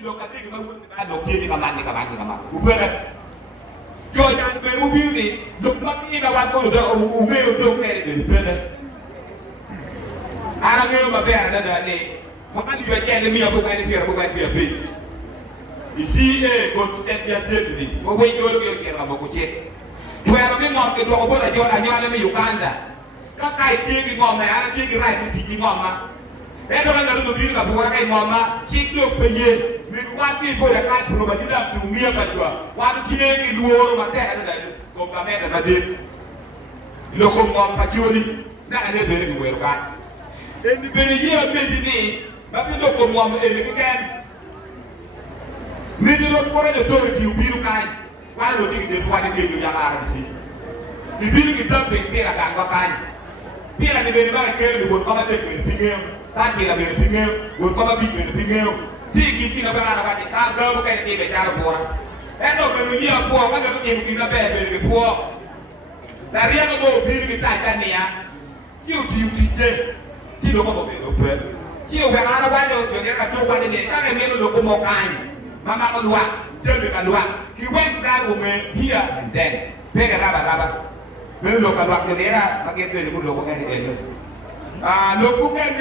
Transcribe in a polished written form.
lokasi kita bukan lokasi di kamar. Bukan. Jauh jangan berubah ni. Lokasi ini kawan tu dah umeh untuk kiri ni. Bukan. Arang ni apa ada ni. Makan juga jangan ni bukan biar. Ici est conscientisation ni. Mau jual dia kira mau kucing. Dua orang ni ngom ke dua orang jual anjing ni Uganda. Kakai kiri ngom ni, arang kiri right kiri ngom mah. Orang yang dulu bilang bukan kayak mama, cikgu peye, mirwati boleh kan perlu bajida dunia bajwa. Waktu kini dua orang mati ada dah, komplement ada mati. Lokom mom pacuri, nak ada beri buat kan. Ini beri dia beri ni, tapi lokom mom ini kan. Ni dulu orang yang tahu dia biru kan, walau dia buat dia yang arah sih. Di biru kita pikir akan kau kan. Bila di beri mana kerja buat kau mati pikir. Tadi lah beri pinggir, buat kau bagi beri pinggir. Tiki tina berada pada kagak bukan di becara buah. Endo beri dia buah, kan kita kita beri buah. Dari yang mau beri kita aja ni ya, ciu kau mau beri buah. Ciu berada pada yang kita tu pada ni, kan yang melu kau mau kain, mama keluar, jadi keluar. Kiwen kan umeh here and then, beri raba. Melu keluar ke daerah, pakai beri buah bukan di daerah. Lokukan